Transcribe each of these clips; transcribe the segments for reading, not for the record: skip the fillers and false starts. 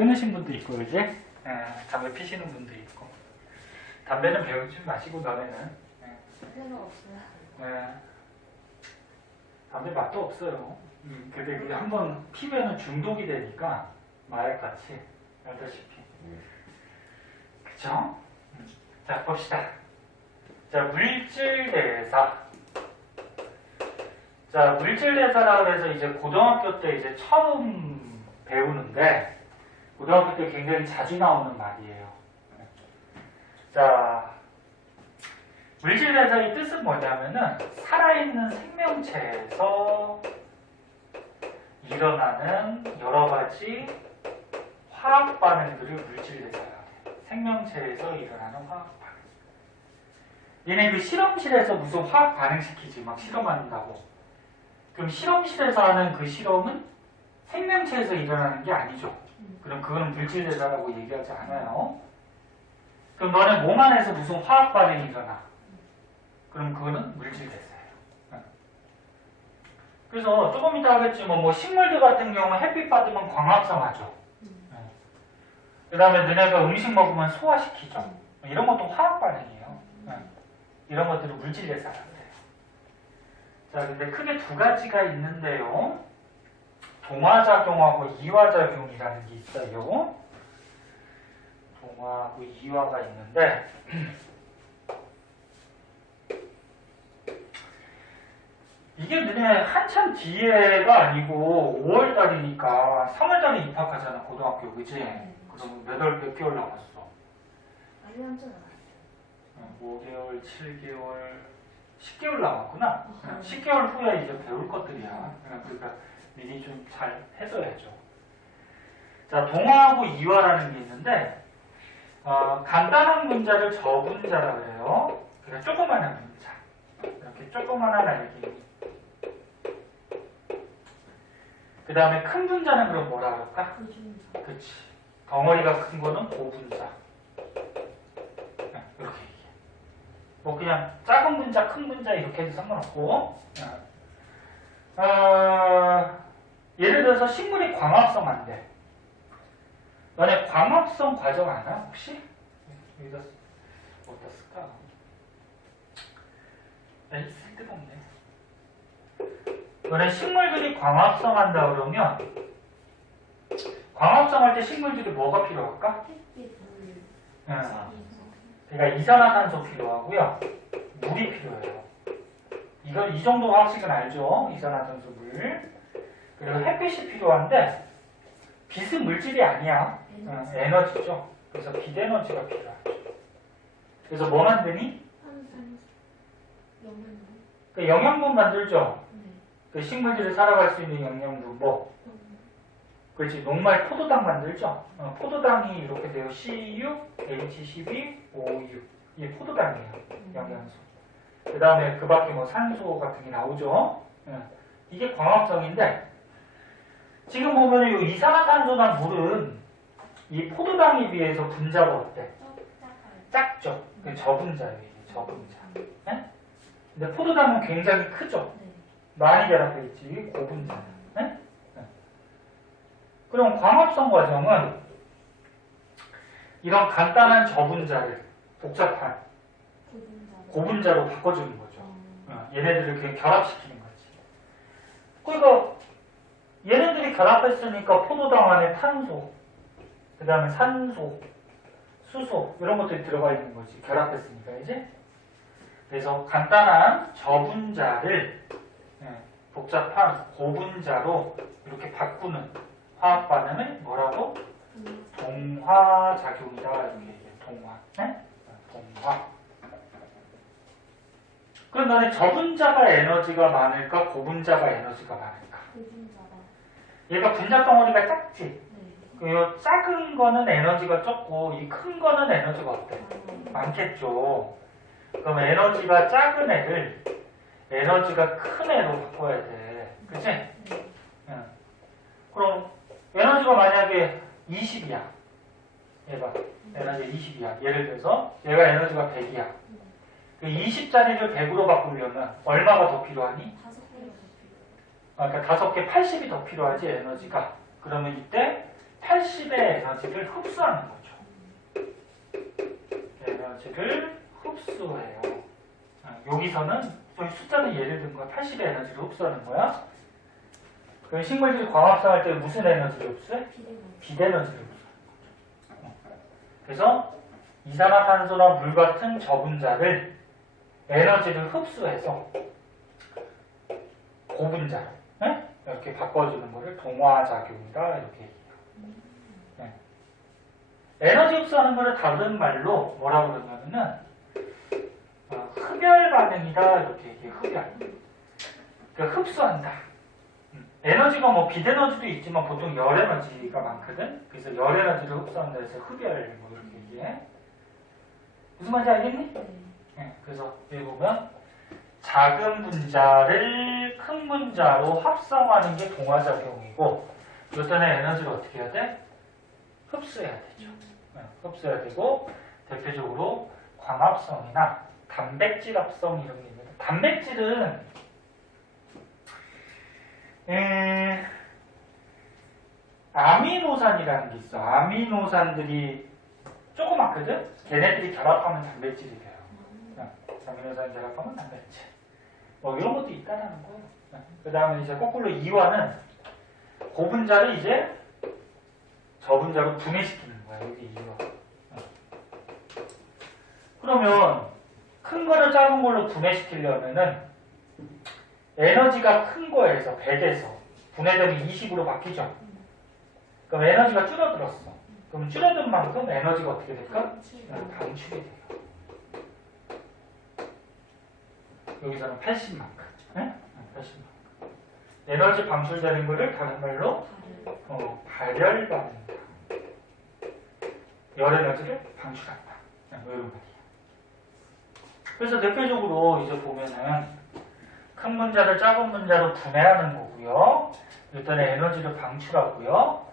끊으신 분도 있고, 그지? 담배 피시는 분도 있고. 담배는 배우지 마시고, 너네는. 담배는 없어요. 담배 맛도 없어요. 근데 그게 한번 피면은 중독이 되니까, 마약같이. 알다시피. 그쵸? 자, 봅시다. 자, 물질대사. 자, 물질대사라고 해서 이제 고등학교 때 이제 처음 배우는데, 고등학교 때 굉장히 자주 나오는 말이에요. 자, 물질대사의 뜻은 뭐냐면은, 살아있는 생명체에서 일어나는 여러 가지 화학 반응들을 물질대사라고 해요. 생명체에서 일어나는 화학 반응. 얘네 그 실험실에서 무슨 화학 반응 시키지, 막 실험한다고. 그럼 실험실에서 하는 그 실험은 생명체에서 일어나는 게 아니죠. 그럼 그거는 물질대사라고 얘기하지 않아요. 그럼 너네 몸 안에서 무슨 화학 반응이 일어나. 그럼 그거는 물질대사예요. 그래서 조금 이따 하겠지만 뭐 식물들 같은 경우는 햇빛 받으면 광합성하죠. 그 다음에 너네가 음식 먹으면 소화시키죠. 이런 것도 화학 반응이에요. 이런 것들은 물질대사라고 해요. 자, 근데 크게 두 가지가 있는데요. 동화작용하고 이화작용이라는 게 있어요. 동화하고 이화가 있는데, 이게 너네 한참 뒤에가 아니고 5월달이니까 3월달에 입학하잖아, 고등학교, 그지? 그럼 몇 개월 남았어? 아니, 완전 알았어요. 5개월, 7개월, 10개월 남았구나. 10개월 후에 이제 배울 것들이야. 그러니까 미리 좀 잘 해둬야죠. 자, 동화하고 이화라는 게 있는데, 간단한 문자를 저분자라고 그래요. 그러니까 조그마한 문자. 이렇게 조그마한 알갱이. 그 다음에 큰 분자는 그럼 뭐라 그럴까? 고분자. 그치. 덩어리가 큰 거는 고분자. 이렇게 얘기해. 뭐 그냥 작은 분자, 큰 분자 이렇게 해도 상관없고. 예를 들어서 식물이 광합성한데. 너네 광합성 과정 아나 혹시? 여기다 어디다 쓸까? 있을 데가 없네. 너네 식물들이 광합성한다 그러면 광합성할 때 식물들이 뭐가 필요할까? 햇빛, 물, 그러니까 이산화탄소 필요하고요. 물이 필요해요. 이 정도 화학식은 알죠? 이산화탄소, 물. 그리고 햇빛이 필요한데 빛은 물질이 아니야. 에너지죠. 그래서 빛에너지가 필요하죠. 그래서 뭐 만드니? 영양분. 그 영양분 만들죠. 네. 그 식물들이 살아갈 수 있는 영양분 뭐? 그렇지. 녹말 포도당 만들죠. 포도당이 이렇게 돼요. CU, H12, OU. 이게 포도당이에요. 영양소. 그 다음에 그 밖에 뭐 산소 같은 게 나오죠. 이게 광합성인데 지금 보면 이 이산화탄소나 물은 이 포도당에 비해서 분자가 어때? 작죠. 저분자예요. 이게 저분자. 네? 근데 포도당은 굉장히 크죠. 많이 결합되어 있지. 고분자. 네? 그럼 광합성 과정은 이런 간단한 저분자를 복잡한 고분자로 바꿔주는 거죠. 얘네들을 그냥 결합시키는 거지. 그러니까 얘네들이 결합했으니까 포도당 안에 탄소, 그 다음에 산소, 수소 이런 것들이 들어가 있는 거지. 결합했으니까 이제. 그래서 간단한 저분자를 복잡한 고분자로 이렇게 바꾸는 화학 반응을 뭐라고? 동화작용이다 이렇게 얘기해요. 동화. 네? 동화. 그럼 너네 저분자가 에너지가 많을까? 고분자가 에너지가 많을까? 고분자가. 얘가 분자 덩어리가 작지? 네. 그 작은 거는 에너지가 적고 이 큰 거는 에너지가 어때? 많겠죠. 그럼 에너지가 작은 애를 에너지가 큰 애로 바꿔야 돼. 그치? 응. 그럼 에너지가 만약에 20이야. 얘가 에너지 20이야. 예를 들어서 얘가 에너지가 100이야. 그 20짜리를 100으로 바꾸려면 얼마가 더 필요하니? 5개가 더 필요해요. 그러니까 5개 80이 더 필요하지 에너지가. 그러면 이때 80의 에너지를 흡수하는 거죠. 에너지를 흡수해요. 여기서는 저희 숫자는 예를 든 거야. 80의 에너지를 흡수하는 거야. 그 식물들이 광합성할 때 무슨 에너지를 흡수해? 빛에너지를 흡수하는 거죠. 그래서 이산화탄소나 물 같은 저분자를 에너지를 흡수해서 고분자로 이렇게 바꿔주는 거를 동화작용이다 이렇게 얘기해요. 에너지 흡수하는 거를 다른 말로 뭐라고 그러냐면은 흡열 반응이다 이렇게 얘기해요. 흡열. 그러니까 흡수한다. 에너지가 뭐 빛에너지도 있지만 보통 열에너지가 많거든. 그래서 열에너지를 흡수한다 해서 흡열 뭐 이렇게 얘기해. 무슨 말인지 알겠니? 네. 그래서 여기 보면 작은 분자를 큰 분자로 합성하는 게 동화작용이고 이때는 에너지를 어떻게 해야 돼? 흡수해야 되죠. 흡수해야 되고 대표적으로 광합성이나 단백질 합성 이런 게 있는데 단백질은 아미노산이라는 게 있어. 아미노산들이 조그맣거든? 걔네들이 결합하면 단백질이 돼요. 아미노산 결합하면 단백질. 뭐 이런 것도 있다라는 거예요. 그 다음에 이제 거꾸로 이화는 고분자를 이제 저분자로 분해시키는 거야. 여기 이화. 그러면 큰 거를 작은 걸로 분해시키려면은 에너지가 큰 거에서 100에서 분해되면 20으로 바뀌죠. 그럼 에너지가 줄어들었어. 그럼 줄어든 만큼 에너지가 어떻게 될까? 방출이 돼요. 여기서는 80만큼. 네? 80만큼. 에너지 방출되는 거를 다른 말로 발열 반응이다. 열 에너지를 방출한다. 이런 말이에요. 그래서 대표적으로 이제 보면은 큰 분자를 작은 분자로 분해하는 거고요. 일단은 에너지를 방출하고요.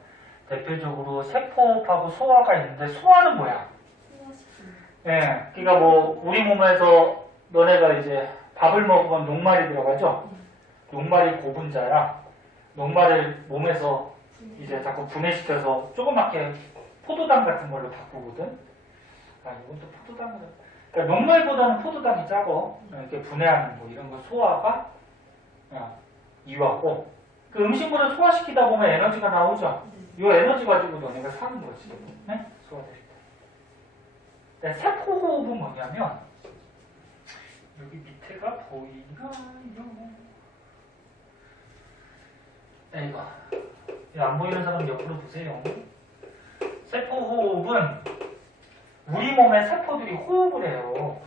대표적으로 세포하고 소화가 있는데 소화는 뭐야? 예, 그러니까 뭐 우리 몸에서 너네가 이제 밥을 먹으면 녹말이 들어가죠. 녹말이 고분자야. 녹말을 몸에서 이제 자꾸 분해시켜서 조그맣게 포도당 같은 걸로 바꾸거든. 아, 이건 또 포도당으로. 그러니까 녹말보다는 포도당이 작어. 이렇게 분해하는 거 이런 거 소화가 이화고. 그 음식물을 소화시키다 보면 에너지가 나오죠. 이 에너지 가지고 너네가 사는 거지. 네? 소화될 때. 세포호흡은 뭐냐면 여기 밑에가 보이나요? 이거. 안 보이는 사람 옆으로 보세요. 세포호흡은 우리 몸의 세포들이 호흡을 해요.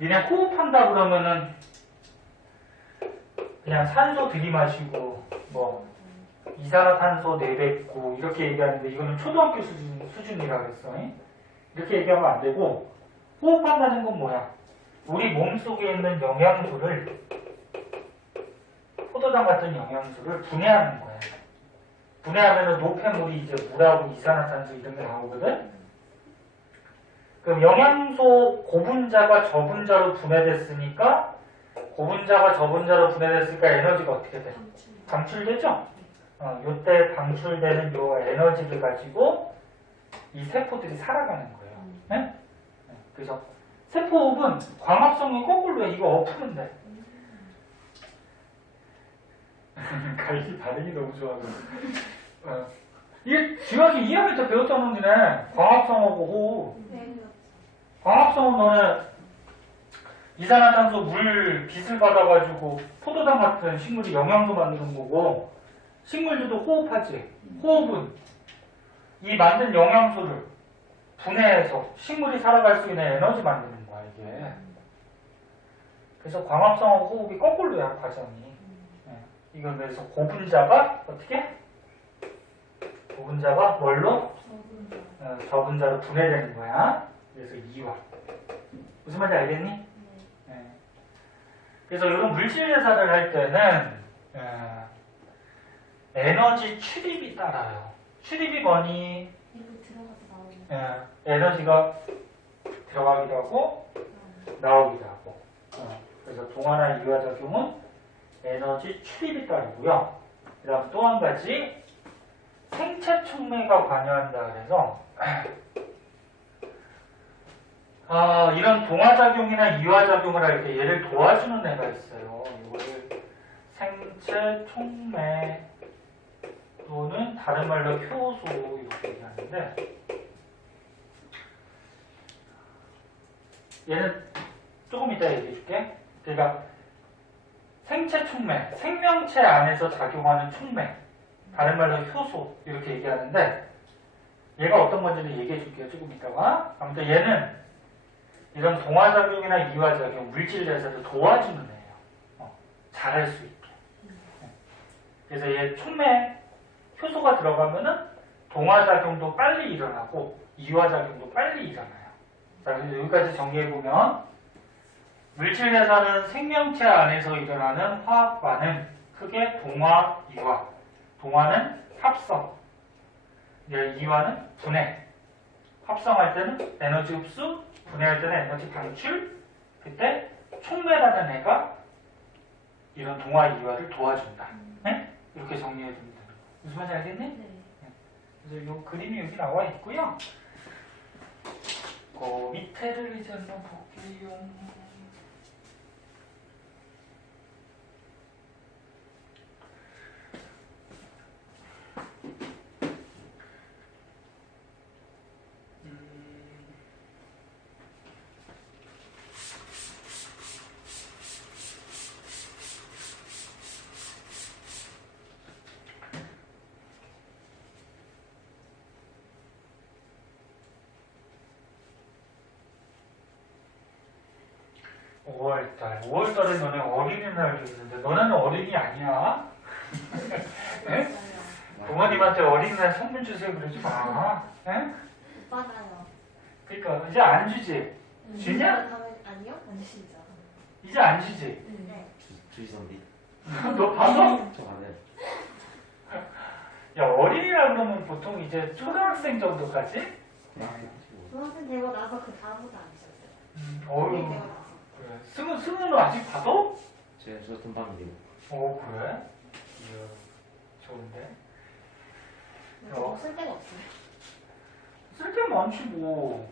니네 호흡한다 그러면은 그냥 산소 들이마시고 뭐 이산화탄소 내뱉고 이렇게 얘기하는데 이거는 초등학교 수준이라 그랬어. 이렇게 얘기하면 안 되고 호흡한다는 건 뭐야? 우리 몸속에 있는 영양소를 포도당 같은 영양소를 분해하는 거야. 분해하면 노폐물이 이제 물하고 이산화탄소 이런 게 나오거든. 그럼 영양소 고분자가 저분자로 분해됐으니까 고분자가 저분자로 분해됐으니까 에너지가 어떻게 돼? 방출되죠? 이때 방출되는 요 에너지를 가지고 이 세포들이 살아가는 거예요. 네? 그래서 세포호흡은 광합성이 거꾸로 해. 이거 엎으면 돼. 갈기 반응이 너무 좋아서. 이게 중학교 2학년 때 배웠던 놈이네. 광합성하고 호흡. 광합성은 너네 이산화탄소 물 빛을 받아가지고 포도당 같은 식물이 영양소 만드는 거고 식물들도 호흡하지. 호흡은 이 만든 영양소를 분해해서 식물이 살아갈 수 있는 에너지 만드는 거야 이게. 그래서 광합성하고 호흡이 거꾸로야 과정이. 이건 그래서 고분자가 어떻게? 고분자가 뭘로? 저분자로 분해되는 거야. 그래서 이화. 무슨 말인지 알겠니? 네. 그래서 이런 물질 계산을 할 때는 에너지 출입이 따라요. 출입이 뭐니? 에너지가 들어가기도 하고 나오기도 하고. 그래서 동화나 이화 작용은 에너지 출입이 따르고요. 그 다음 또 한 가지 생체 촉매가 관여한다 그래서 이런 동화작용이나 이화작용을 할 때 얘를 도와주는 애가 있어요. 이거를 생체 촉매 또는 다른 말로 효소 이렇게 얘기하는데 얘는 조금 이따 얘기해 줄게. 그러니까 생체 촉매, 생명체 안에서 작용하는 촉매, 다른 말로 효소 이렇게 얘기하는데 얘가 어떤 건지는 얘기해 줄게요. 조금 이따가. 아무튼 얘는 이런 동화작용이나 이화작용, 물질 내에서도 도와주는 애예요. 잘할 수 있게. 그래서 얘 촉매 효소가 들어가면은 동화작용도 빨리 일어나고 이화작용도 빨리 일어나요. 자, 그래서 여기까지 정리해보면 물질 내에서는 생명체 안에서 일어나는 화학 반응, 크게 동화, 이화. 동화는 합성, 이화는 분해. 합성할 때는 에너지 흡수, 분해할 때는 에너지 방출. 그때 촉매라는 애가 이런 동화, 이화를 도와준다. 네? 이렇게 정리해주면 됩니다. 무슨 말인지 알겠니? 네. 그래서 이 그림이 여기 나와 있고요. 그 밑에를 이제 한번 볼게요. (5월달) 5월달에 너네 어린이날도 있는데 너네는 어린이 아니야? 네? 부모님한테 어린이날 선물 주세요 그러지 마. 네? 못 받아요. 그러니까 이제 안 주지? 주냐? 아니요? 안 주시죠. 이제 안 주지? 네. 주의 선비. 너 봐서? 저 안해. 야 어린이라 그러면 보통 이제 초등학생 정도까지? 중학생 되고 나서 그 다음부터 안 주셨어요. 어휴 되고 나서. 그래. 승우는 아직 받아? 저 돈방이래요. 그래? 이야 좋은데? 쓸 데가 없어요. 쓸데 많지 뭐.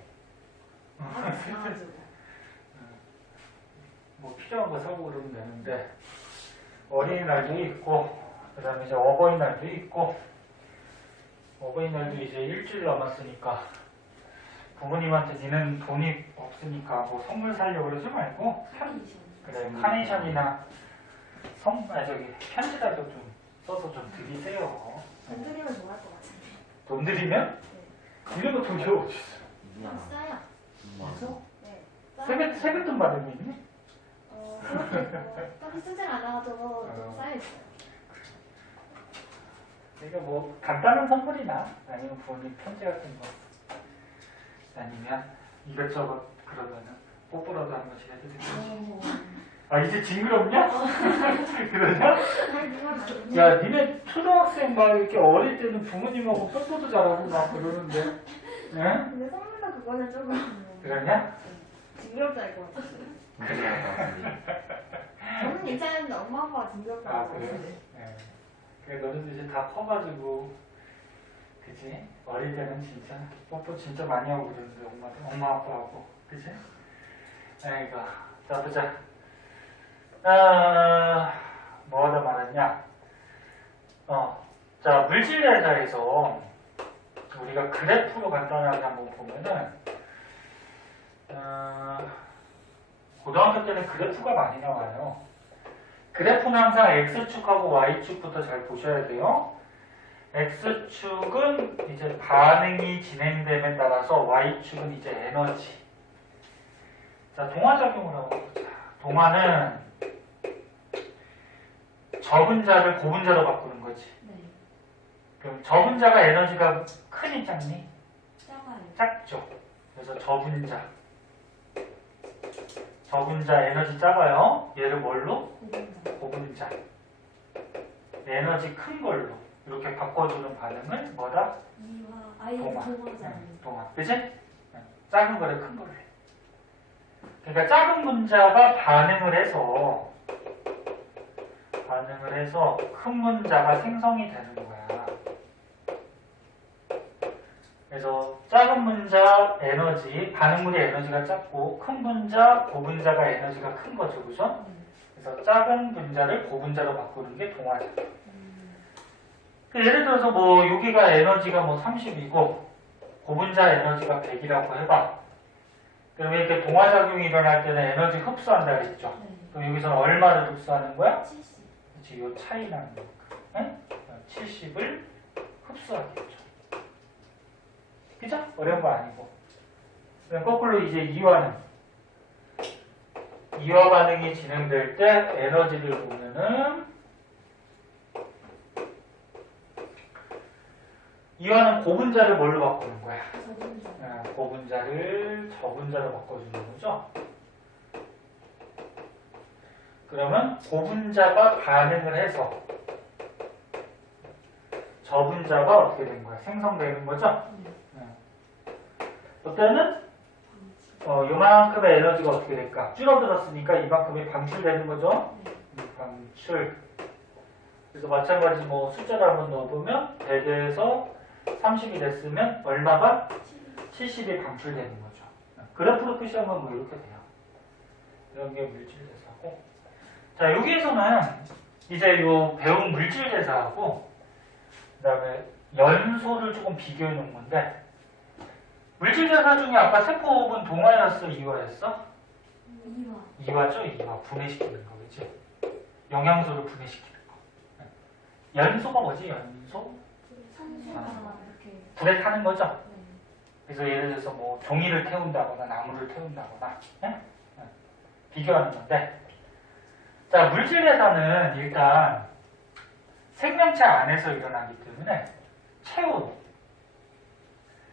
나가지고. 뭐 필요한 거 사고 그러면 되는데 어린이날도 있고 그 다음에 이제 어버이날도 있고 어버이날도 이제 일주일 남았으니까 부모님한테 니는 돈이 없으니까 뭐 선물 사려고 그러지 말고 그래 카네이션이나 편지라도 좀 써서 좀 드리세요. 돈 드리면 좋아할 것 같은데. 돈 드리면? 이런 거 돈이 어딨어? 그냥 써요. 있어? 네. 세뱃돈 받은 거 있니? 그것도 있고 딱히 쓰질 않아가지고 좀 쌓여있어요. 그러니까 뭐 간단한 선물이나 아니면 부모님 편지 같은 거 아니면 이것저것 그러면은 뽀뽀라도 한 번씩 해드릴게요. 아 이제 징그럽냐? 그러냐? 야 니네 초등학생 막 이렇게 어릴 때는 부모님하고 뽀뽀도 잘하고 막 그러는데 예? 근데 선물로 그거는 조금 그러냐? 징그럽다 할 것 같아요. 저는 괜찮은데 엄마 아빠가 징그럽다 아 할 것 그래? 같은데. 예. 그래 너는 이제 다 커가지고 그치? 어릴 때는 진짜 뽀뽀 진짜 많이 하고 그러는데 엄마 아빠하고 그치? 아이고 자 보자 뭐 하다 말았냐 자 물질대사에서 우리가 그래프로 간단하게 한번 보면은 고등학교 때는 그래프가 많이 나와요. 그래프는 항상 X축하고 Y축부터 잘 보셔야 돼요. X축은 이제 반응이 진행됨에 따라서 Y축은 이제 에너지. 자, 동화작용을 한번 보자. 동화는 적은 자를 고분 자로 바꾸는 거지. 네. 그럼 적은 자가 에너지가 크니 작니? 작아요. 작죠. 그래서 적은 자. 적은 자 에너지 작아요. 얘를 뭘로? 고분 자. 에너지 큰 걸로 이렇게 바꿔주는 반응을 뭐다? 동화. 동화. 그치? 작은 거를 큰 거를 해. 그러니까 작은 문자가 반응을 해서 큰 문자가 생성이 되는 거야. 분자 에너지, 반응물의 에너지가 작고 큰 분자, 고분자가 에너지가 큰 거죠. 그죠? 그래서 작은 분자를 고분자로 바꾸는 게 동화자. 예를 들어서 뭐 여기가 에너지가 뭐 30이고 고분자 에너지가 100이라고 해봐. 그러면 이렇게 동화작용이 일어날 때는 에너지 흡수한다 그랬죠. 그럼 여기서는 얼마를 흡수하는 거야? 70. 그렇지, 요 차이 나는 거니까. 응? 70을 흡수하겠죠. 그죠? 어려운 거 아니고. 그럼 거꾸로 이제 이화는 이화 반응이 진행될 때 에너지를 보면은 이화는 고분자를 뭘로 바꾸는 거야? 고분자를 저분자로 바꿔주는 거죠. 그러면 고분자가 반응을 해서 저분자가 어떻게 된 거야? 생성되는 거죠? 그때는 요만큼의 에너지가 어떻게 될까? 줄어들었으니까 이만큼이 방출되는 거죠? 방출. 그래서 마찬가지 뭐 숫자를 한번 넣어보면 100에서 30이 됐으면 얼마가? 70이 방출되는 거죠. 그래프로 표시하면 뭐 이렇게 돼요. 이런 게 물질대사고. 자, 여기에서는 이제 요 배운 물질대사하고 그 다음에 연소를 조금 비교해 놓은 건데 물질대사 중에 아까 세포분 동화였어? 이화였어? 이화죠? 이화. 분해시키는 거, 그치? 영양소를 분해시키는 거. 연소가 뭐지? 연소? 산소가 이렇게. 불에 타는 거죠? 그래서 예를 들어서 뭐 종이를 태운다거나 나무를 태운다거나 비교하는 건데 자, 물질대사는 일단 생명체 안에서 일어나기 때문에 체온,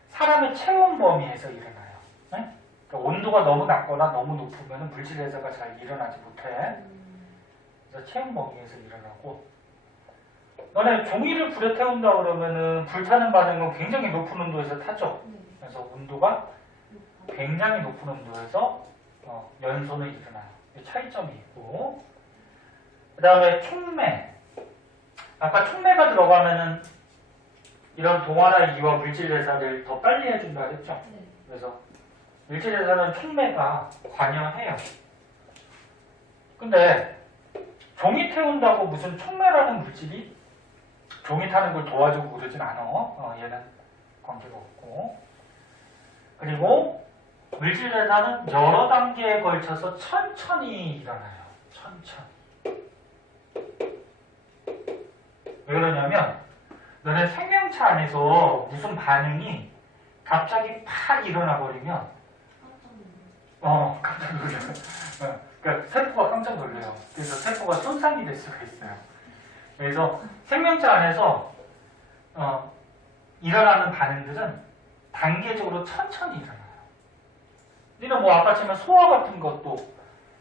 사람의 체온 범위에서 일어나요. 그러니까 온도가 너무 낮거나 너무 높으면 물질대사가 잘 일어나지 못해. 그래서 체온 범위에서 일어나고 너네 종이를 불에 태운다 그러면은 불타는 반응은 굉장히 높은 온도에서 타죠. 그래서 온도가 굉장히 높은 온도에서 연소는 일어나요. 차이점이 있고 그 다음에 촉매. 아까 촉매가 들어가면은 이런 동화나 이와 물질대사를 더 빨리 해준다 했죠. 그래서 물질대사는 촉매가 관여해요. 근데 종이 태운다고 무슨 촉매라는 물질이 종이 타는 걸 도와주고 그러진 않아. 얘는 관계가 없고. 그리고 물질대사는 여러 단계에 걸쳐서 천천히 일어나요. 천천히. 왜 그러냐면 너네 생명체 안에서 무슨 반응이 갑자기 팍 일어나 버리면 깜짝 놀라요. 그러니까 세포가 깜짝 놀라요. 그래서 세포가 손상이 될 수가 있어요. 그래서 생명체 안에서 일어나는 반응들은 단계적으로 천천히 일어나요. 우리는 뭐 아까처럼 소화 같은 것도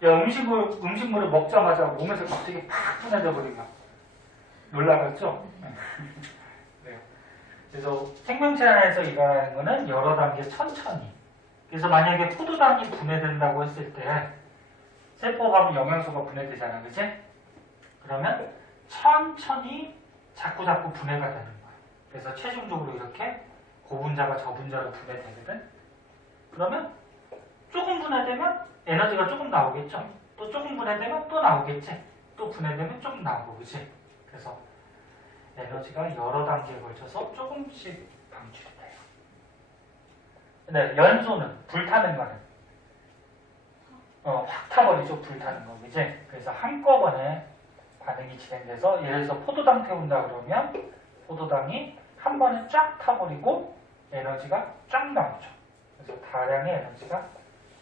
음식물을 먹자마자 몸에서 갑자기 팍 분해져 버리면 놀라겠죠? 네. 그래서 생명체 안에서 일어나는 거는 여러 단계 천천히. 그래서 만약에 포도당이 분해된다고 했을 때 세포 가면 영양소가 분해되잖아, 그치? 그러면 천천히 자꾸 분해가 되는 거야. 그래서 최종적으로 이렇게 고분자가 저분자로 분해되거든. 그러면 조금 분해되면 에너지가 조금 나오겠죠. 또 조금 분해되면 또 나오겠지. 또 분해되면 조금 나오고, 그치? 그래서 에너지가 여러 단계에 걸쳐서 조금씩 방출이 돼요. 근데 연소는 불타는 거는 확 타버리죠. 불타는 거, 그치? 그래서 한꺼번에 반응이 진행돼서 예를 들어서 포도당 태운다 그러면 포도당이 한 번에 쫙 타버리고 에너지가 쫙 나오죠. 그래서 다량의 에너지가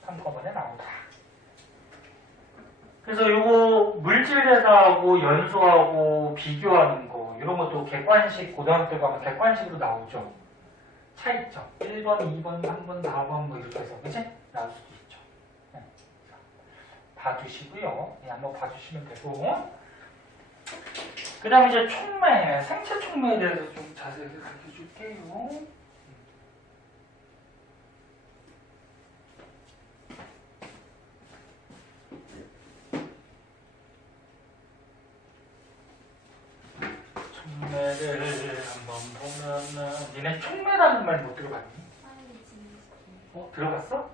한꺼번에 나온다. 그래서 요거 물질대사하고 연소하고 비교하는 거 이런 것도 객관식 고등학교 가면 객관식으로 나오죠. 차이점 1번, 2번, 3번, 4번 뭐 이렇게 해서 그치? 나올 수도 있죠. 네. 봐주시고요. 네, 한번 봐주시면 되고 그 다음에 이제 촉매, 생체 촉매에 대해서 좀 자세히 가르쳐 줄게요. 촉매를 한번 보면은 니네 촉매라는 말 못 들어봤니? 들어갔어?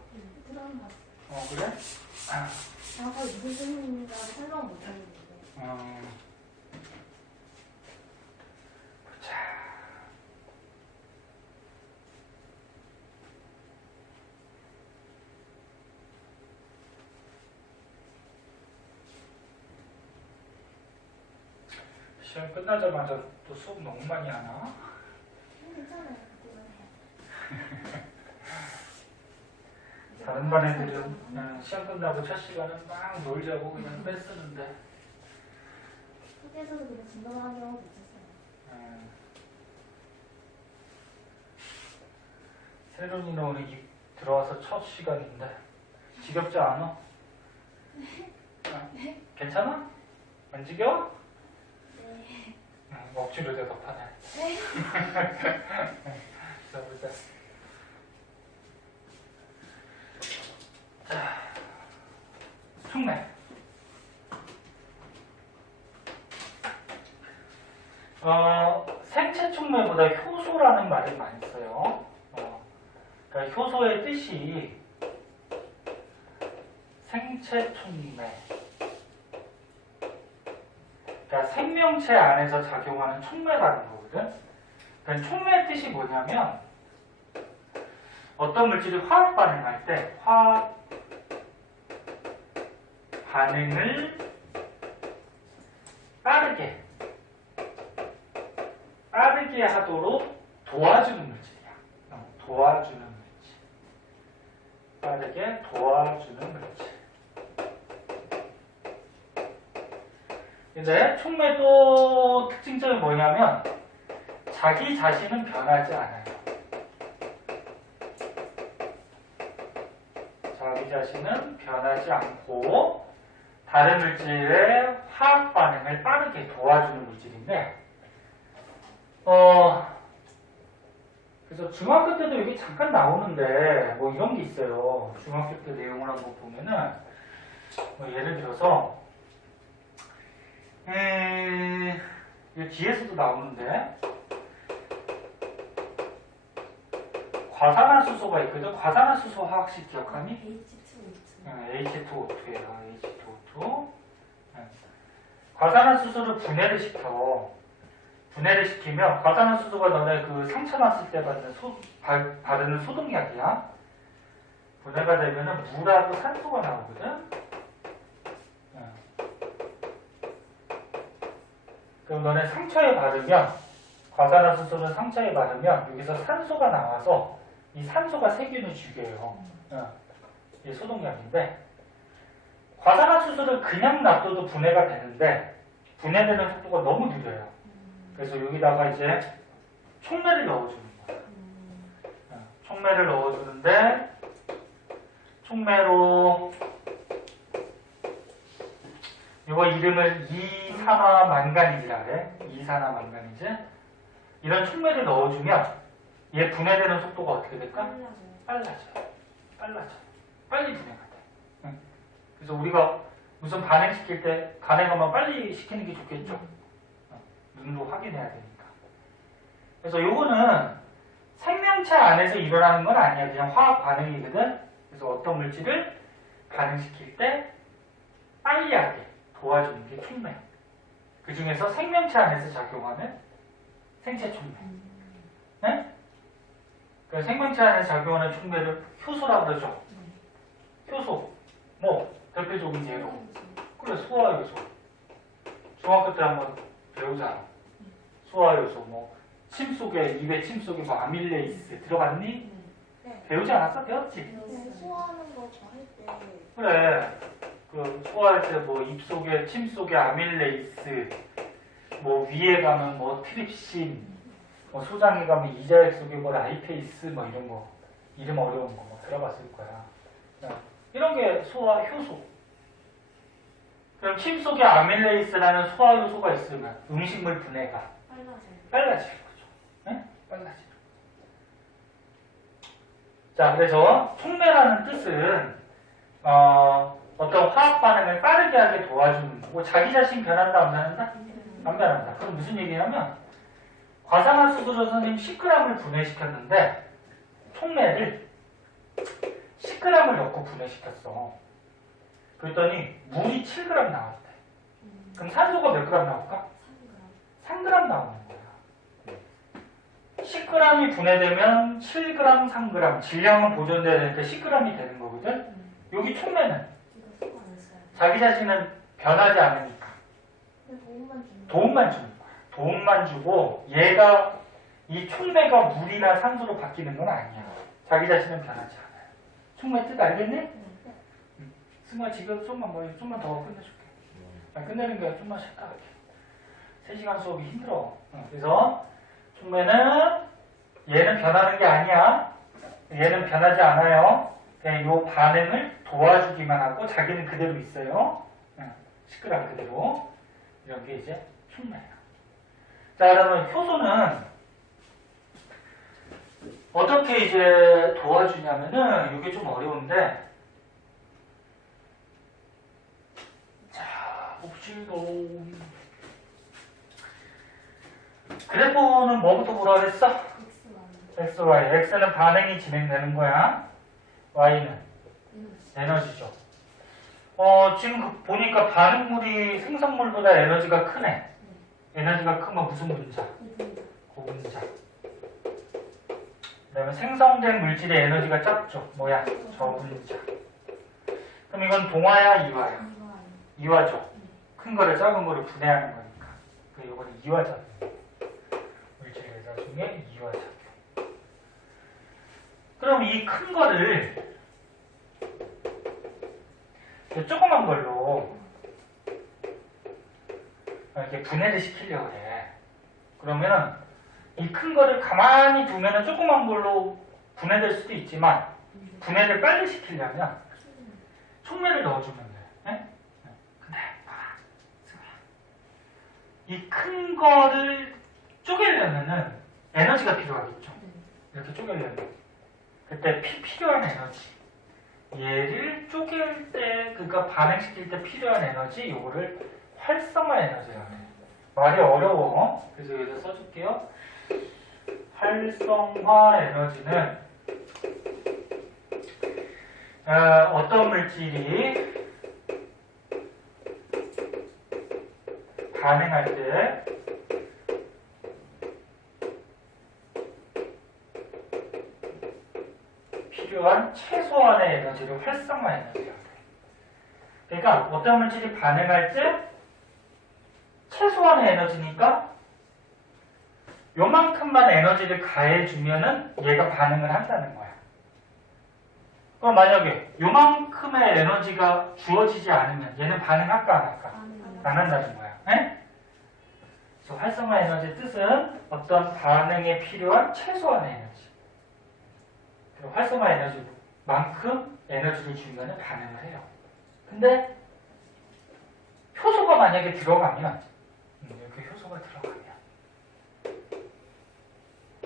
들어는 봤어. 그래? 정확하게 무슨 뜻인가 설명 못 하겠는데. 보자. 시험 끝나자마자 또 수업 너무 많이 하나? 괜찮아요. 그거는 해. 다른 반 애들은 그냥 시험 끝나고 첫 시간은 막 놀자고 그냥 뺐쓰는데 학교에서도 그냥 진도하는 경우도 있었어요. 세론이는 오늘 들어와서 첫 시간인데 지겹지 않아? 괜찮아? 안 지겨워? 네. 억지로 대답하네. 네. 자, 보자. 자, 촉매. 생체 촉매보다 효소라는 말을 많이 써요. 그러니까 효소의 뜻이 생체 촉매. 그러니까 생명체 안에서 작용하는 촉매라는 거거든. 그러니까 촉매의 뜻이 뭐냐면 어떤 물질이 화학 반응할 때 화학 반응을 빠르게 하도록 도와주는 물질이야. 도와주는 물질. 빠르게 도와주는 물질. 근데 촉매 또 특징점이 뭐냐면 자기 자신은 변하지 않아요. 자기 자신은 변하지 않고 다른 물질의 화학 반응을 빠르게 도와주는 물질인데 그래서 중학교 때도 여기 잠깐 나오는데 뭐 이런 게 있어요. 중학교 때 내용을 한번 보면은 뭐 예를 들어서 이 뒤에서도 나오는데 과산화수소가 있거든. 과산화수소 화학식 기억하니? H2O2예요. H2O2. 과산화수소를 분해를 시키면 과산화수소가 너네 그 상처 났을 때 바르는 소독약이야. 분해가 되면은 물하고 산소가 나오거든. 그럼 너네 상처에 바르면 과산화수소는 상처에 바르면 여기서 산소가 나와서 이 산소가 세균을 죽여요. 이 소독약인데 과산화수소를 그냥 놔둬도 분해가 되는데 분해되는 속도가 너무 느려요. 그래서 여기다가 이제 촉매를 넣어주는 거예요. 촉매를 넣어주는데 촉매로 이거 이름을 이산화만가니즈라 그래. 이산화만가니즈. 이런 촉매를 넣어주면 얘 분해되는 속도가 어떻게 될까? 빨라져요. 빨리 분해가 돼. 그래서 우리가 무슨 반응시킬 때 간행하면 빨리 시키는 게 좋겠죠. 눈으로 확인해야 되니까. 그래서 요거는 생명체 안에서 일어나는 건 아니야. 그냥 화학 반응이거든. 그래서 어떤 물질을 반응시킬 때 빨리 하게 도와주는 게 촉매. 그 중에서 생명체 안에서 작용하는 생체 촉매. 네? 그 생명체 안에서 작용하는 촉매를 효소라고 그러죠. 효소. 뭐 대표적인 예로. 그래, 소화효소. 중학교 때 한번 배우잖아. 소화효소. 뭐 침 속에, 입에 침 속에 뭐 아밀레이스 들어갔니? 배우지 않았어? 배웠지? 소화하는 거 할 때. 그래. 그 소화할 때 뭐 입 속에, 침 속에 아밀레이스, 뭐 위에 가면 뭐 트립신, 뭐 소장에 가면 이자액 속에 뭐 라이페이스 뭐 이런 거 이름 어려운 거 뭐 들어봤을 거야. 이런 게 소화 효소. 그럼 침 속에 아밀레이스라는 소화 효소가 있으면 음식물 분해가 빨라지는 거죠. 네? 빨라지는. 자, 그래서 촉매라는 뜻은 어떤 화학 반응을 빠르게 하게 도와주는 거고 자기 자신 변한다 안 변한다? 안 변한다. 그럼 무슨 얘기냐면 과산화수소 선생님 10g을 분해시켰는데 촉매를 10g을 넣고 분해시켰어. 그랬더니 물이 7g 나왔대. 그럼 산소가 몇 g 나올까? 3g 나오는 거야. 10g이 분해되면 7g, 3g. 질량은 보존돼야 되니까 10g이 되는 거거든. 여기 촉매는 자기 자신은 변하지 않으니까 도움만 주는 거야. 도움만 주고 얘가 이 촉매가 물이나 산소로 바뀌는 건 아니야. 자기 자신은 변하지 않아요. 촉매 뜻 알겠니? 승우야 지금 좀만 더 끝내줄게. 끝내는 게 좀만 쉬었다 할게. 3시간 수업이 힘들어. 그래서 촉매는 얘는 변하는 게 아니야. 얘는 변하지 않아요. 그냥 요 반응을 도와주기만 하고 자기는 그대로 있어요. 10g 그대로. 이런 게 이제 촉매예요. 자, 그러면 효소는 어떻게 이제 도와주냐면은 이게 좀 어려운데, 자, 봅시다. 그래프는 뭐부터 보라 그랬어? X, Y. X는 반응이 진행되는 거야. Y는 에너지죠. 지금 보니까 반응물이 생성물보다 에너지가 크네. 에너지가 크면 무슨 분자? 고분자. 그 다음에 생성된 물질의 에너지가 작죠. 뭐야? 저분자. 그럼 이건 동화야, 이화야? 이화죠. 큰 거를 작은 거를 분해하는 거니까. 그리고 이거는 이화작용. 물질 회사 중에 이화작용. 그럼 이 큰 거를 조그만 걸로 이렇게 분해를 시키려고 해. 그러면 이 큰 거를 가만히 두면은 조그만 걸로 분해될 수도 있지만 분해를 빨리 시키려면 촉매를 넣어주면 돼. 네? 근데 봐봐, 이 큰 거를 쪼개려면은 에너지가 필요하겠죠. 이렇게 쪼개려면 그때 필요한 에너지. 얘를 쪼갤 때, 그러니까 반응시킬 때 필요한 에너지, 요거를 활성화 에너지라고 해요. 말이 어려워. 그래서 여기다 써줄게요. 활성화 에너지는 어떤 물질이 반응할 때 필요한 최소한의 에너지를 활성화 에너지라고 해요. 그러니까 어떤 물질이 반응할 때 최소한의 에너지니까 요만큼만 에너지를 가해주면은 얘가 반응을 한다는 거야. 그럼 만약에 요만큼의 에너지가 주어지지 않으면 얘는 반응할까 안 할까? 안 한다는 거야. 네? 그래서 활성화 에너지의 뜻은 어떤 반응에 필요한 최소한의 에너지. 그리고 활성화 에너지만큼 에너지를 주면 반응을 해요. 근데 효소가 만약에 들어가면 이렇게 효소가 들어가면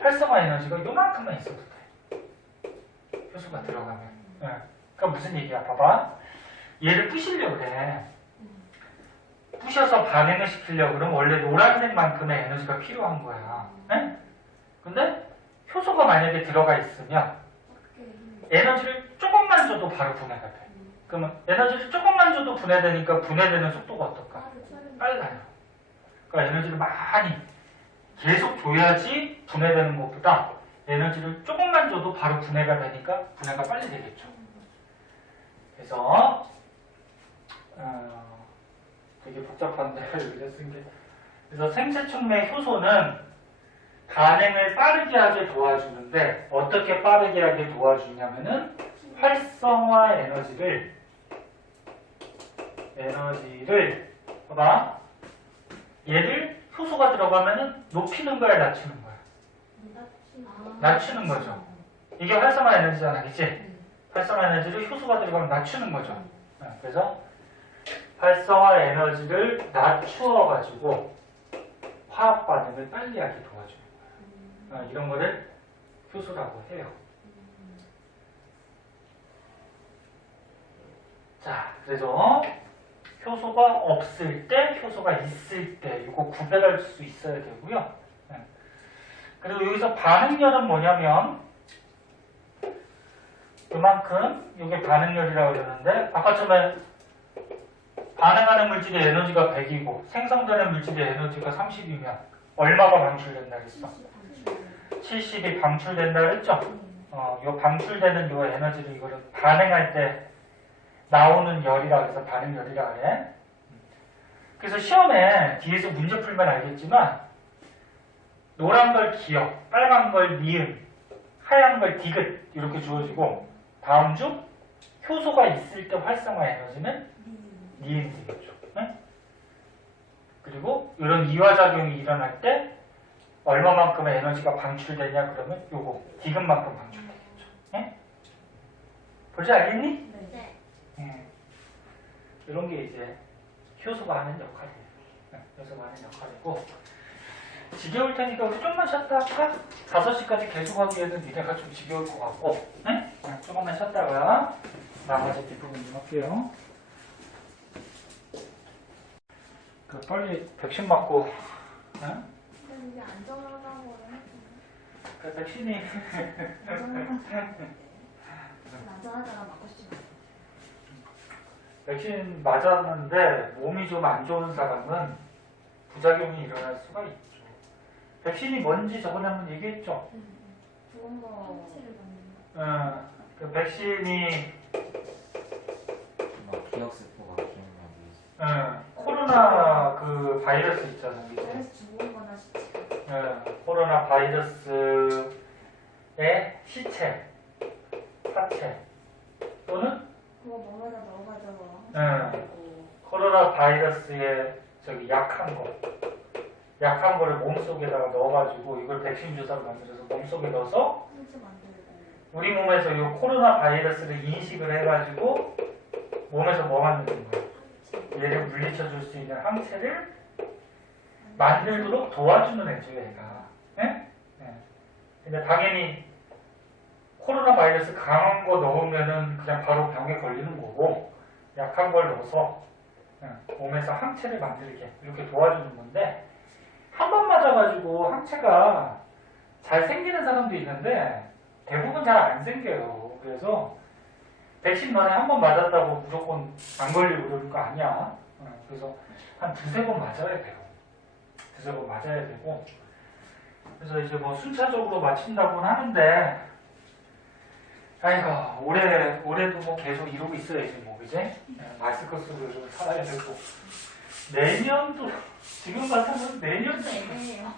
활성화 에너지가 요만큼만 있어도 돼. 효소가 들어가면. 그러니까 무슨 얘기야? 봐봐. 얘를 부시려고 그래. 부셔서 반응을 시키려고 그러면 원래 노란색만큼의 에너지가 필요한 거야. 네? 근데 효소가 만약에 들어가 있으면 에너지를 조금만 줘도 바로 분해가 돼. 그러면 에너지를 조금만 줘도 분해되니까 분해되는 속도가 어떨까? 빨라요. 그러니까 에너지를 많이 계속 줘야지 분해되는 것보다 에너지를 조금만 줘도 바로 분해가 되니까 분해가 빨리 되겠죠. 그래서 되게 복잡한데 여기다 쓴 게. 그래서 생체 촉매 효소는 반응을 빠르게 하게 도와주는데 어떻게 빠르게 하게 도와주냐면은 활성화 에너지를 봐봐. 얘를 효소가 들어가면은 높이는 거야, 낮추는 거야? 낮추는 거죠. 이게 활성화 에너지잖아, 그치? 활성화 에너지를 효소가 들어가면 낮추는 거죠. 그래서 활성화 에너지를 낮추어가지고 화학 반응을 빨리 하게 도와주는 거야. 이런 거를 효소라고 해요. 자, 그래서 효소가 없을 때, 효소가 있을 때 이거 구별할 수 있어야 되고요. 그리고 여기서 반응열은 뭐냐면 그만큼 이게 반응열이라고 그러는데 아까 처음에 반응하는 물질의 에너지가 100이고 생성되는 물질의 에너지가 30이면 얼마가 방출된다 그랬어? 70이 방출된다 그랬죠? 요 방출되는 요 에너지를 이거를 반응할 때 나오는 열이라 그래서 반응열이라 그래. 그래서 시험에 뒤에서 문제 풀면 알겠지만 노란 걸 기억, 빨간 걸 니은, 하얀 걸 디귿 이렇게 주어지고 다음 중 효소가 있을 때 활성화 에너지는 니은 디귿죠. 네? 그리고 이런 이화작용이 일어날 때 얼마만큼의 에너지가 방출되냐 그러면 요거 디귿만큼 방출되겠죠. 네? 벌써 알겠니? 네. 이런 게 이제 효소가 하는 역할이에요. 네, 효소가 하는 역할이고 지겨울 테니까 우리 좀만 쉬었다 할까? 5시까지 계속하기에는 니네가 좀 지겨울 것 같고 네? 조금만 쉬었다가 나머지 뒷부분 좀 할게요. 빨리 백신 맞고 네? 근데 이게 안전하다고 그 백신이 안전하잖아 맞고 싶지만. 백신 맞았는데 몸이 좀 안 좋은 사람은 부작용이 일어날 수가 있죠. 백신이 뭔지 저번에 한번 얘기했죠. 좋은 거 항체를 받는 거. 그 백신이 막 기억세포가 기억나고 코로나 그 바이러스 있잖아요. 이제. 그래서 죽은 거나 싶지. 코로나 바이러스의 시체, 사체 또는 그거 몸에다 넣어가지고. 코로나 바이러스의 저기 약한 거를 몸속에다가 넣어가지고 이걸 백신 주사로 만들어서 몸속에 넣어서 항체 만들고. 우리 몸에서 이 코로나 바이러스를 인식을 해가지고 몸에서 뭐 만드는 거야? 얘를 물리쳐 줄 수 있는 항체를 만들도록 도와주는 애죠, 얘가. 네? 근데 당연히 코로나 바이러스 강한 거 넣으면은 그냥 바로 병에 걸리는 거고 약한 걸 넣어서 몸에서 항체를 만들게 이렇게 도와주는 건데 한 번 맞아가지고 항체가 잘 생기는 사람도 있는데 대부분 잘 안 생겨요. 그래서 백신 너네 한 번 맞았다고 무조건 안 걸리고 그러는 거 아니야. 그래서 한 2-3번 맞아야 돼요. 2-3번 맞아야 되고 그래서 이제 뭐 순차적으로 맞힌다고는 하는데 아이고 올해도 뭐 계속 이러고 있어야지 뭐 그지? 마스크 쓰고 이러고 살아야 되고 내년도 지금 같으면 내년도 애매해요.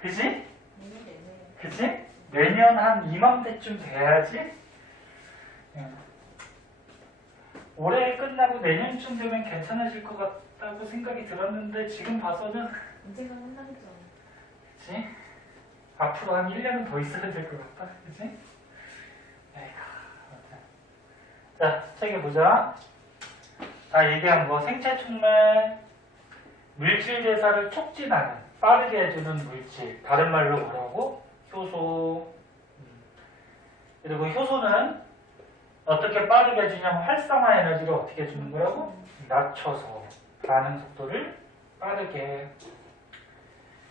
그지? 내년도 애매해요. 그치? 내년 한 이맘때쯤 돼야지. 올해 끝나고 내년쯤 되면 괜찮아질 것 같다고 생각이 들었는데 지금 봐서는 언젠가 끝나겠죠. 그치? 앞으로 한 1년은 더 있어야 될 것 같다. 그치? 에이구. 자, 책에 보자. 다 얘기한 거 생체 촉매 물질 대사를 촉진하는 빠르게 해주는 물질 다른 말로 뭐라고? 효소. 그리고 효소는 어떻게 빠르게 해주냐면 활성화 에너지를 어떻게 해주는 거라고? 낮춰서 반응 속도를 빠르게.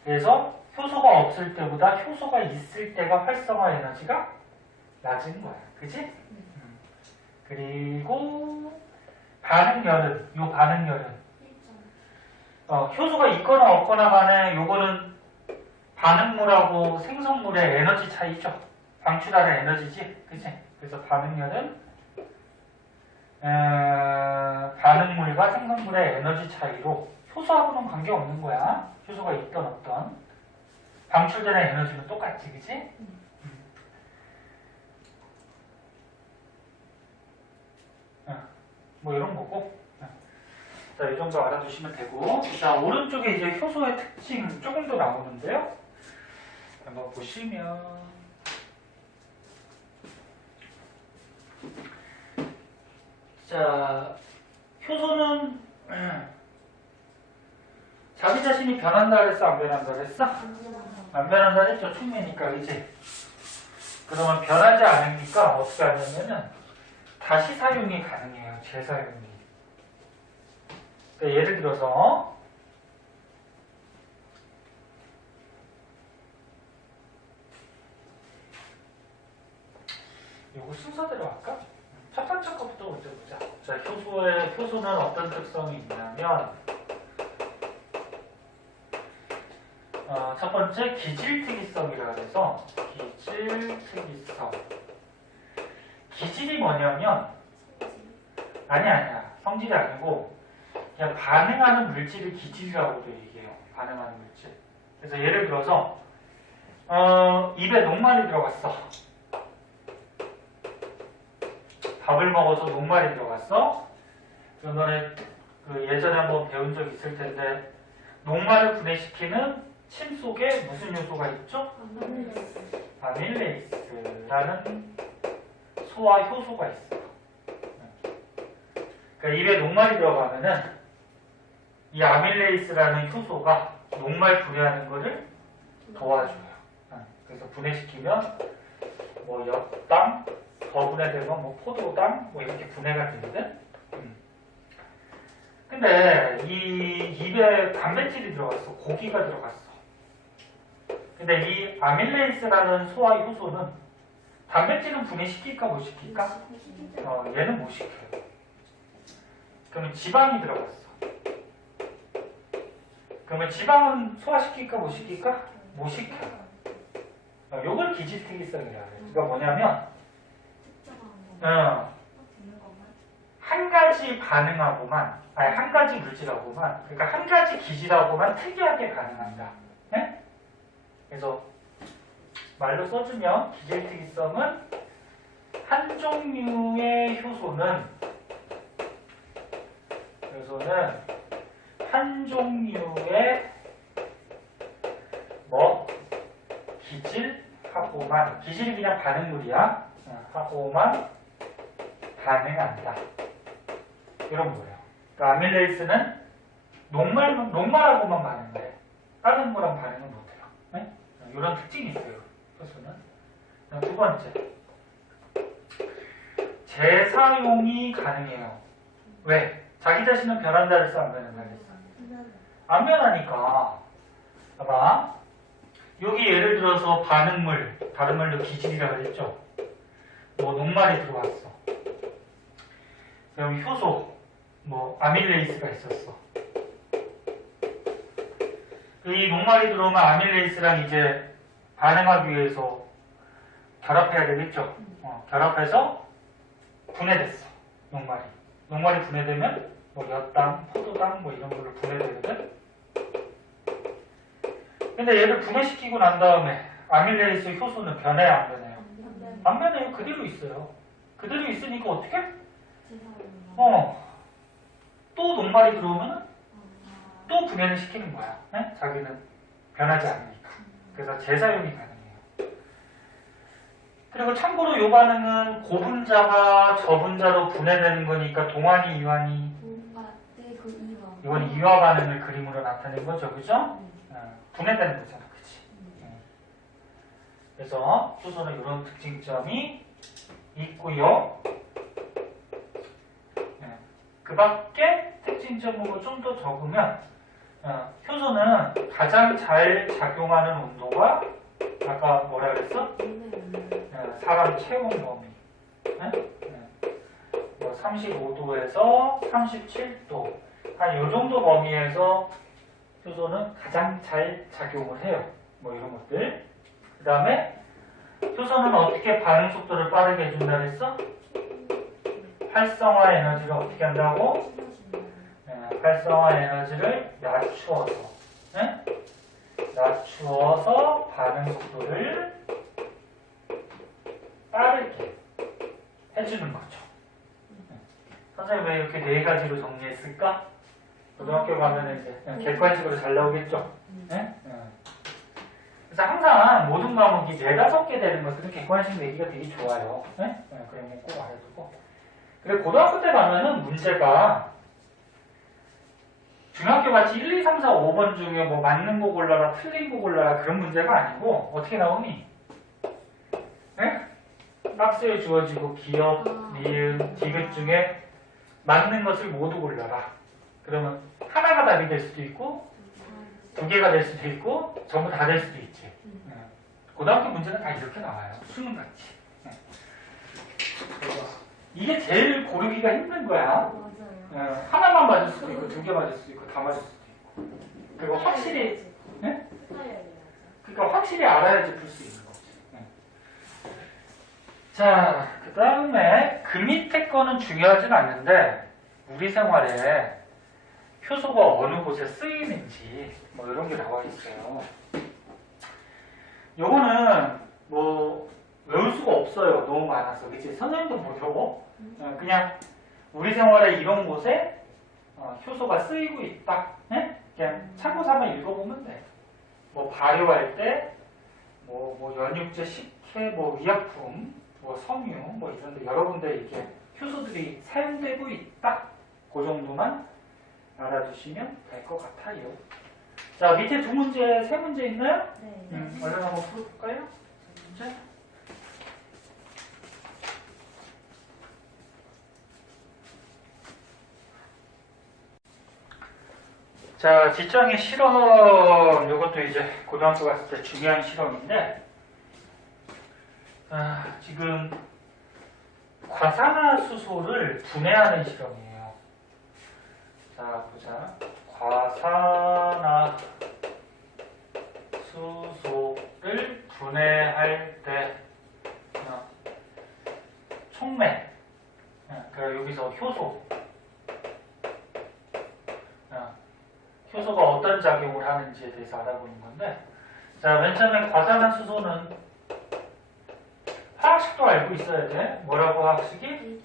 그래서 효소가 없을 때보다 효소가 있을 때가 활성화 에너지가 낮은 거야. 그치? 그리고 반응열은 요 반응열은 효소가 있거나 없거나 간에 요거는 반응물하고 생성물의 에너지 차이죠. 방출하는 에너지지. 그치? 그래서 반응열은 반응물과 생성물의 에너지 차이로 효소하고는 관계없는 거야. 효소가 있던 없던 방출되는 에너지는 똑같지. 그치? 뭐 이런 거고. 자, 이 정도 알아두시면 되고. 자, 오른쪽에 이제 효소의 특징 조금 더 나오는데요. 한번 보시면. 자, 효소는 자기 자신이 변한다 그랬어? 안 변한다 그랬어? 안 변한다 그랬죠? 촉매니까, 그지? 그러면 변하지 않으니까 어떻게 하냐면은 다시 사용이 가능해요. 재사용이. 그러니까 예를 들어서 요거 뭐 순서대로 할까? 첫 번째 것부터 먼저 보자. 자, 효소는 어떤 특성이 있냐면 첫 번째 기질특이성이라고 해서 기질특이성. 기질이 뭐냐면 아니야. 성질이 아니고 그냥 반응하는 물질을 기질이라고도 얘기해요. 반응하는 물질. 그래서 예를 들어서 입에 녹말이 들어갔어. 밥을 먹어서 녹말이 들어갔어. 너네 그 예전에 한번 배운 적 있을 텐데 녹말을 분해시키는 침 속에 무슨 요소가 있죠? 아밀레이스라는 소화 효소가 있어요. 그러니까 입에 녹말이 들어가면은 이 아밀레이스라는 효소가 녹말 분해하는 것을 도와줘요. 그래서 분해시키면 뭐 엿당, 더 분해되면 뭐 포도당 뭐 이렇게 분해가 되거든. 근데 이 입에 단백질이 들어갔어. 고기가 들어갔어. 근데 이 아밀레이스라는 소화 효소는 단백질은 분해시킬까 못 시킬까? 얘는 못 시켜요. 그러면 지방이 들어갔어. 그러면 지방은 소화시킬까 못 시킬까? 못 시켜요. 요걸 기질특이성이라고 해요. 그러니까 뭐냐면 한 가지 반응하고만 한 가지 물질하고만 그러니까 한 가지 기질하고만 특이하게 반응한다. 네? 그래서 말로 써주면 기질특이성은 한 종류의 효소는 한 종류의 뭐 기질하고만 기질이 그냥 반응물이야. 하고만 반응한다. 이런 거예요. 그러니까 아밀레이스는 녹말하고만 반응해. 다른 거랑 반응은 못해요. 네? 이런 특징이 있어요. 효소는. 두 번째, 재사용이 가능해요. 왜? 자기 자신은 변한다 했어, 안 변한다 했어? 안 변하니까. 봐봐. 여기 예를 들어서 반응물, 다른 말로 기질이라고 그랬죠? 뭐 녹말이 들어왔어. 그럼 효소, 뭐 아밀레이스가 있었어. 이 녹말이 들어오면 아밀레이스랑 이제 반응하기 위해서 결합해야 되겠죠? 결합해서 분해됐어. 녹말이 분해되면 뭐 엿당, 포도당 뭐 이런 걸로 분해되거든? 근데 얘를 분해시키고 난 다음에 아밀레이스 효소는 변해요, 안 변해요? 안 변해요. 그대로 있어요. 그대로 있으니까 어떻게? 또 녹말이 들어오면 또 분해를 시키는 거야. 네? 자기는 변하지 않으니까. 그래서 재사용이 가능해요. 그리고 참고로 이 반응은 고분자가 저분자로 분해되는 거니까 동환이, 이환이 이건 이화 반응을 그림으로 나타낸 거죠. 그죠? 분해되는 거잖아. 그치? 그래서 효소는 이런 특징점이 있고요. 그 밖에 특징점으로 좀 더 적으면 효소는 가장 잘 작용하는 온도가 아까 뭐라 그랬어? 사람 체온 범위. 뭐 35도에서 37도 한 요 정도 범위에서 효소는 가장 잘 작용을 해요. 뭐 이런 것들. 그 다음에 효소는 어떻게 반응 속도를 빠르게 해준다 그랬어? 활성화 에너지를 어떻게 한다고? 활성화 에너지를 낮추어서 반응 속도를 빠르게 해주는 거죠. 선생님 왜 이렇게 네 가지로 정리했을까? 고등학교 가면 이제 그냥 객관식으로 잘 나오겠죠? 네? 그래서 항상 모든 과목이 4-5개 되는 것들은 객관식 내기가 되게 좋아요. 네? 그런 거 꼭 알아두고. 그리고 고등학교 때 가면은 문제가 중학교 같이 1, 2, 3, 4, 5번 중에 뭐 맞는 거 골라라, 틀린 거 골라라 그런 문제가 아니고 어떻게 나오니? 네? 박스에 주어지고 기억, 니은, 디귿 중에 맞는 것을 모두 골라라. 그러면 하나가 답이 될 수도 있고 2개가 될 수도 있고 전부 다 될 수도 있지. 고등학교 문제는 다 이렇게 나와요. 수능같이. 이게 제일 고르기가 힘든 거야. 맞아요. 하나만 맞을 수도 있고, 두 개 맞을 수도 있고, 다 맞을 수도 있고. 그리고 확실히, 네? 그러니까 확실히 알아야지 풀 수 있는 거지. 자, 그 다음에 그 밑에 거는 중요하진 않는데, 우리 생활에 효소가 어느 곳에 쓰이는지, 뭐 이런 게 나와 있어요. 요거는 뭐 외울 수가 없어요. 너무 많아서. 그치? 선생님도 못 외워. 그냥 우리 생활에 이런 곳에 효소가 쓰이고 있다. 예? 그냥 참고 삼아 읽어보면 돼. 뭐 발효할 때, 뭐 연육제, 식혜, 뭐 의약품, 뭐 섬유, 뭐 이런 데 여러 군데 이렇게 효소들이 사용되고 있다. 그 정도만 알아두시면 될 것 같아요. 자, 밑에 두 문제, 세 문제 있나요? 네. 얼른 한번 풀어볼까요? 문제? 자, 지정의 실험, 이것도 이제 고등학교 갔을 때 중요한 실험인데, 지금 과산화수소를 분해하는 실험이에요. 자, 보자. 과산화수소를 분해할 때, 촉매, 그러니까 여기서 효소가 어떤 작용을 하는지에 대해서 알아보는 건데, 자, 맨 처음에 과산화수소는 화학식도 알고 있어야 돼. 뭐라고 화학식이?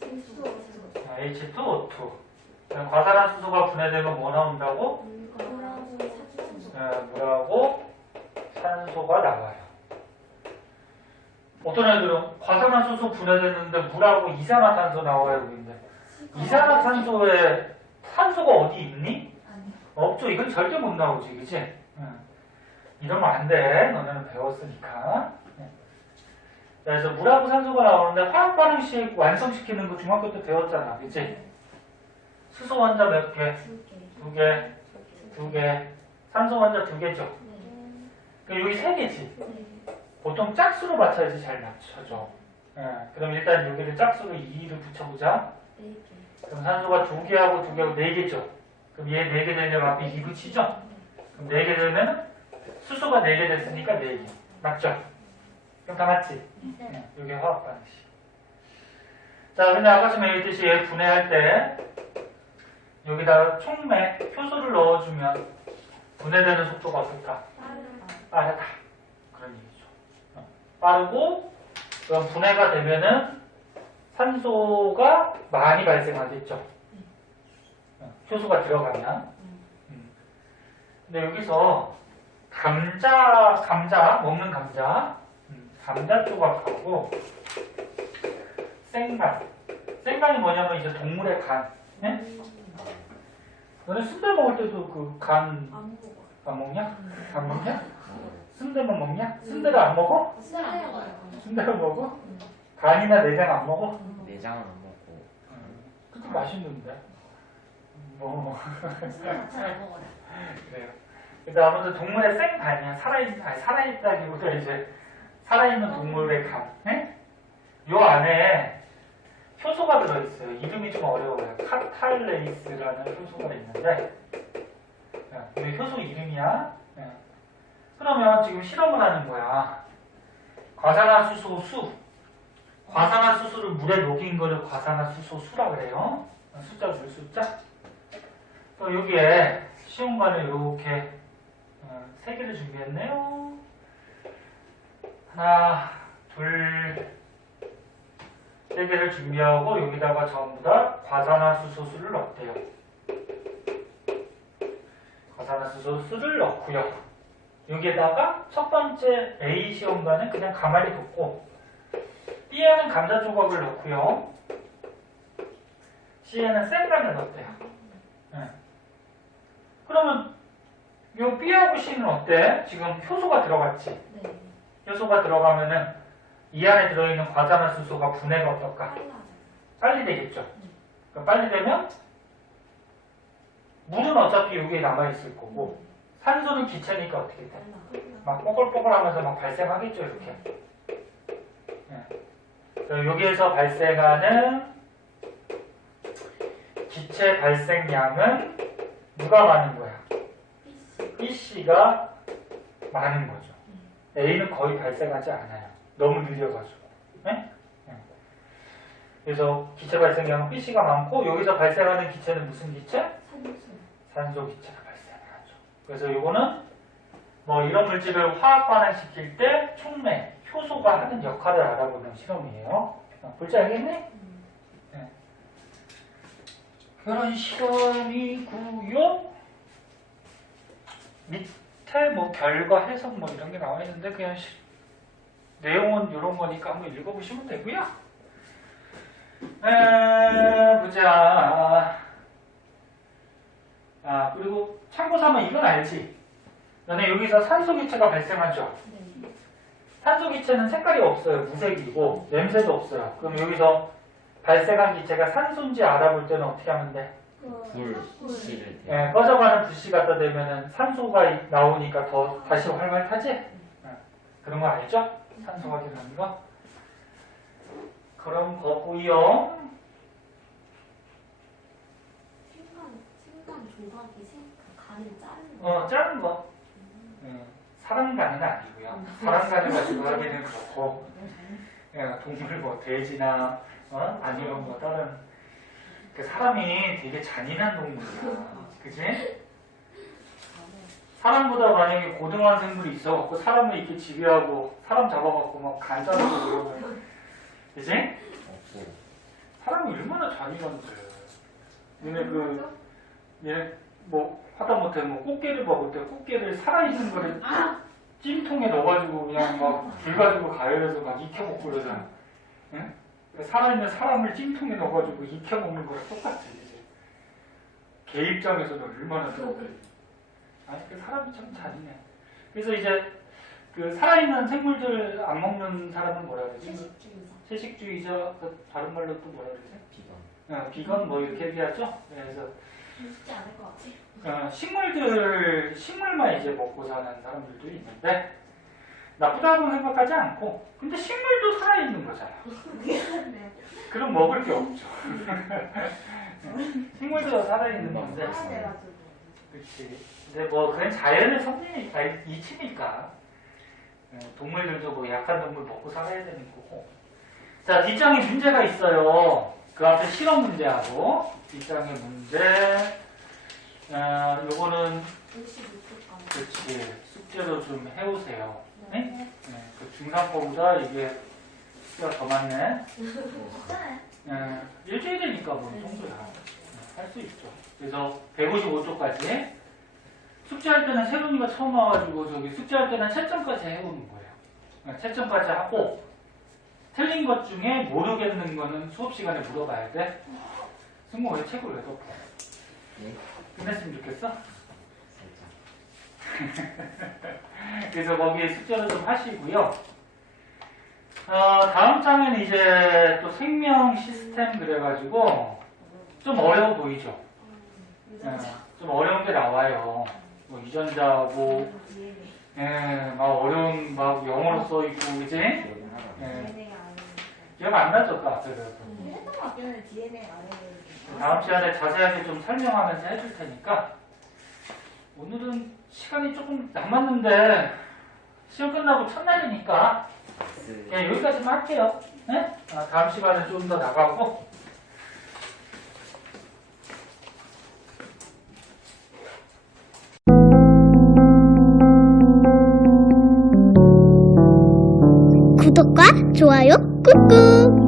H2O2. 과산화수소가 분해되면 뭐 나온다고? 물하고 산소가 나와요. 어떤 애들은 과산화수소 분해되는데 물하고 이산화탄소 나와요. 근데 이산화탄소에 산소가 어디 있니? 없죠. 이건 절대 못 나오지. 그치? 이러면 안 돼. 너네는 배웠으니까. 그래서 물하고 산소가 나오는데 화학 반응식 완성시키는 거 중학교 때 배웠잖아. 그치? 수소 환자 몇 개? 두 개. 두 개. 산소 환자 두 개죠. 여기 세 개지. 보통 짝수로 맞춰야지 잘 맞춰져. 그럼 일단 여기를 짝수로 2를 붙여보자. 그럼 산소가 두 개하고 두 개하고 네 개죠. 그럼 얘 4개 되면 앞에 2 붙이죠? 그럼 4개 되면 수소가 4개 됐으니까 4개. 맞죠? 그럼 다 맞지? 네. 이게 화학 반응식. 자, 근데 아까처럼 얘기했듯이 얘 분해할 때 여기다가 촉매, 효소를 넣어주면 분해되는 속도가 어떨까? 빠르다. 그런 얘기죠. 빠르고, 그럼 분해가 되면은 산소가 많이 발생하겠죠. 효소가 들어가면. 근데 여기서 감자, 먹는 감자, 감자 조각하고 생간. 생간이 뭐냐면 이제 동물의 간. 네? 너네 순대 먹을 때도 그 간 안 먹냐? 안 먹냐? 순대만 먹냐? 순대를 안 먹어? 순대를 먹어? 간이나 내장 안 먹어? 내장은 안 먹고. 그것도 맛있는데. 뭐. 그래요. 근데 아무튼 동물의 생간이야. 살아있다기보다 이제 살아있는 동물의 간. 네? 요 안에 효소가 들어있어요. 이름이 좀 어려워요. 카탈레이스라는 효소가 있는데, 이게 효소 이름이야. 그러면 지금 실험을 하는 거야. 과산화수소 수. 과산화수소를 물에 녹인 거를 과산화수소 수라 그래요. 숫자 줄 숫자. 여기에 시험관을 이렇게 3개를 준비했네요. 하나, 둘, 3개를 준비하고 여기다가 전부 다 과산화수소수를 넣대요. 과산화수소수를 넣고요. 여기에다가 첫 번째 A 시험관은 그냥 가만히 뒀고 B에는 감자 조각을 넣고요. C에는 생간을 넣었대요. 그러면 요 B하고 C는 어때? 지금 효소가 들어갔지? 효소가 들어가면은 이 안에 들어있는 과산화수소가 분해가 어떨까? 빨리 되겠죠? 그러니까 빨리 되면 물은 어차피 여기에 남아있을 거고 산소는 기체니까 어떻게 돼? 막 뽀글뽀글 하면서 막 발생하겠죠, 이렇게. 그럼 여기에서 발생하는 기체 발생량은 누가 많은 거야? BC가 많은 거죠. A는 거의 발생하지 않아요. 너무 느려가지고. 네? 네. 그래서 기체 발생량은 BC가 많고 여기서 발생하는 기체는 무슨 기체? 산소 기체가 발생하죠. 그래서 요거는 뭐 이런 물질을 화학 반응시킬 때 촉매, 효소가 하는 역할을 알아보는 실험이에요. 볼줄 알겠네? 네. 그런 실험이고요. 밑에 뭐 결과 해석 뭐 이런 게 나와 있는데 그냥 내용은 이런 거니까 한번 읽어보시면 되고요. 보자. 그리고 참고 삼아 이건 알지? 너네 여기서 산소 기체가 발생하죠? 산소 기체는 색깔이 없어요. 무색이고 냄새도 없어요. 그럼 여기서 발생한 기체가 산소인지 알아볼 때는 어떻게 하면 돼? 불씨를 예, 꺼져가는 불씨 갖다 대면은 산소가 나오니까 더 다시 활활 타지? 예, 그런 거 알죠? 산소 확인하는 거. 그런 거고요. 생간 조각이 간을 자르는 거. 작은 거. 사람 간은 아니고요. 사람 간을 가지고 하기는 그렇고, 동물 뭐 돼지나 아니면 뭐 다른 사람이 되게 잔인한 동물이야, 그치? 사람보다 만약에 고등한 생물이 있어갖고 사람을 이렇게 지배하고 사람 잡아갖고 막 간 자르고 그러면, 그치? 없고 사람이 얼마나 잔인한데. 얘네 뭐 하다못해 뭐 꽃게를 먹을 때 꽃게를 살아있는 거를 찜통에 넣어가지고 그냥 막 불 가지고 가열해서 막 익혀먹고 그러잖아. 응? 살아있는 사람을 찜통에 넣어가지고 익혀먹는 거랑 똑같아 이제. 개 입장에서는 얼마나 더욱해. 그 사람이 참 잔인해. 그래서 이제 그 살아있는 생물들 안 먹는 사람은 뭐라 그러지? 채식주의자. 그 다른 말로 또 뭐라 그러지? 비건. 비건 뭐 이렇게 얘기하죠? 그래서 쉽지 않을 것 같아. 식물만 이제 먹고 사는 사람들도 있는데 나쁘다고 생각하지 않고, 근데 식물도 살아있는 거잖아. 네. 그럼 먹을 게 없죠. 식물도 살아있는 건데. 돼가지고. 그렇지. 근데 뭐 그건 자연의 섭리 이치니까. 동물들도 뭐 약한 동물 먹고 살아야 되는 거고. 자, 뒷장에 문제가 있어요. 그 앞에 실험 문제하고 뒷장의 문제. 요거는 56초까지. 그렇지. 숙제로 좀 해오세요. 네? 그 중3 거보다 이게 숙제가 더 많네. 괜찮아요. 일주일이니까 뭐 정도야. 할 수 있죠. 그래서 155쪽까지. 숙제할 때는 세훈이가 처음 와가지고 저기 숙제할 때는 채점까지 해오는 거예요. 채점까지 하고 틀린 것 중에 모르겠는 거는 수업 시간에 물어봐야 돼. 승모 왜 책을 왜 덮어? 네? 끝냈으면 좋겠어? 살짝. 그래서 거기에 숙제를 좀 하시고요. 다음 장에는 이제 또 생명 시스템 그래가지고 좀 어려워 보이죠? 좀 어려운 게 나와요. 뭐 유전자고, 막 어려운 막 영어로 써 있고, 그지? 기억은 하나. 기억 안 나죠, 또 앞에 그래서. 했던 것 같긴 한데 DNA 안에 다음 시간에 자세하게 좀 설명하면서 해줄 테니까 오늘은 시간이 조금 남았는데 시험 끝나고 첫날이니까 그냥 여기까지만 할게요. 네? 다음 시간에 좀 더 나가고 구독과 좋아요 꾹꾹.